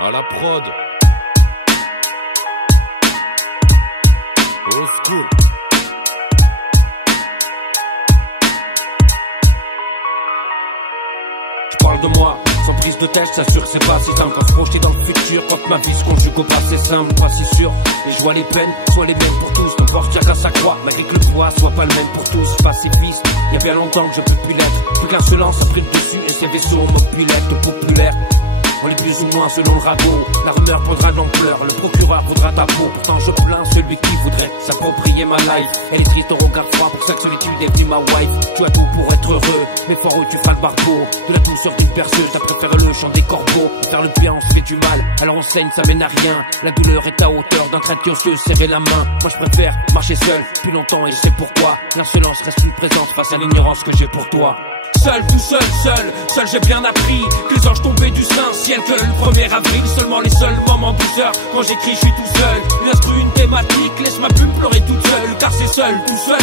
À la prod. Au school. Je parle de moi, sans prise de tête, j'assure que c'est pas si simple. Quand se projeter dans le futur, quand ma vie se conjugue au passé simple, pas si sûr. Et je vois les peines, soit les mêmes pour tous. Donc voir chacun sa croix, malgré que le poids soit pas le même pour tous. Pacifiste, il y a bien longtemps que je peux plus l'être. Plus qu'un se lance a pris le dessus et ses vaisseaux mobilettes populaires. On est plus ou moins selon le ragot. La rumeur prendra de l'ampleur, le procureur voudra ta peau. Pourtant je plains celui qui voudrait s'approprier ma life. Elle est triste au regard froid, pour ça que solitude est devenue ma wife. Tu as tout pour être heureux, mais fort où tu feras le barbeau. De la douceur d'une perceuse, à préférer le chant des corbeaux. Faire le bien on se fait du mal, alors on saigne, ça mène à rien. La douleur est à hauteur d'un trait de se serrer la main. Moi je préfère marcher seul, depuis longtemps et je sais pourquoi. L'insolence reste une présence face à l'ignorance que j'ai pour toi. Seul, tout seul j'ai bien appris que les anges tombaient du Saint-Ciel. Que le 1er avril, seulement les seuls moments douceur. Quand j'écris je suis tout seul, une instru, une thématique. Laisse ma plume pleurer toute seule, car c'est seul, tout seul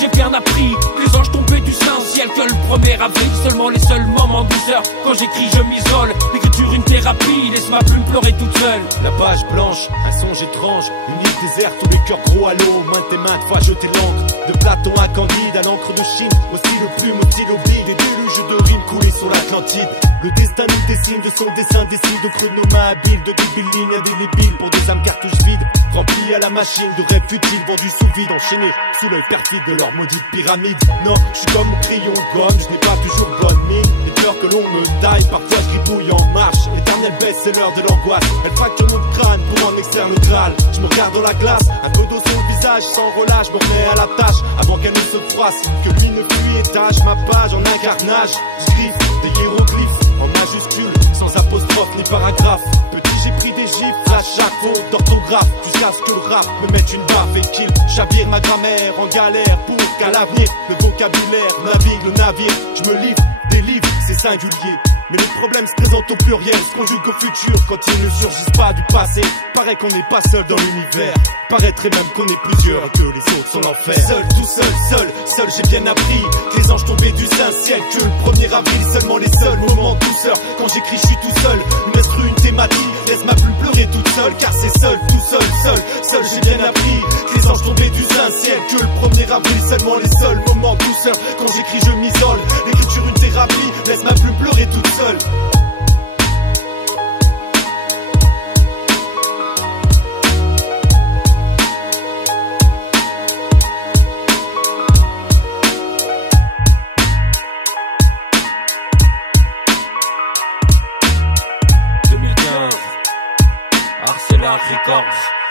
j'ai bien appris que les anges tombaient du Saint-Ciel. Que le 1er avril, seulement les seuls moments douceur. Quand j'écris je m'isole, l'écriture une thérapie. Laisse ma plume pleurer toute seule. La page blanche, un songe étrange. Une île déserte, tous les cœurs gros à l'eau. Maintes et maintes fois jeter l'encre. De Platon à Candide, à l'encre de Chine. Aussi le plume, aussi l'oubli. Des déluges de rimes coulés sur l'Atlantide. Le destin nous dessine de son dessin, décide de creux de nos mains habiles. De débiles lignes indélébiles pour des âmes cartouches vides. Remplies à la machine de rêves futiles, vendus sous vide, enchaînés sous l'œil perfide de leur maudite pyramide. Non, je suis comme mon crayon gomme, je n'ai pas toujours bonne mine. J'ai peur que l'on me taille, parfois je gribouille en marche. Éternel best-seller de l'angoisse, elle fracture mon crâne pour en extraire le Graal. Je me regarde dans la glace, un peu d'eau sur le visage, sans relâche, me remets à la tâche avant qu'elle ne se froisse. Que lui ne fuit et tâche ma page en un carnage. Je griffe des hiéroglyphes en majuscules, sans apostrophe ni paragraphe. Petit j'ai pris des gifles à chaque faute d'orthographe, jusqu'à ce que le rap me mette une baffe et qu'il chavire ma grammaire en galère pour qu'à l'avenir le vocabulaire navigue le navire. Je me livre, délivre, c'est singulier. Mais le problème se présente au pluriel, se conjugue au futur quand ils ne surgissent pas du passé. Paraît qu'on n'est pas seul dans l'univers, paraîtrait même qu'on est plusieurs et que les autres sont l'enfer. Seul, tout seul j'ai bien appris que les anges tombaient du Saint-Ciel. Que le 1er avril, seulement les seuls moments de douceur. Quand j'écris je suis tout seul, une instru, une thématique. Laisse ma plume pleurer toute seule, car c'est seul, tout seul j'ai bien appris que les anges tombaient du Saint-Ciel. Que le 1er avril, seulement les seuls moments de douceur. Quand j'écris je m'isole, l'écriture une thérapie. Laisse ma plume pleurer toute seule. Arcelor Records.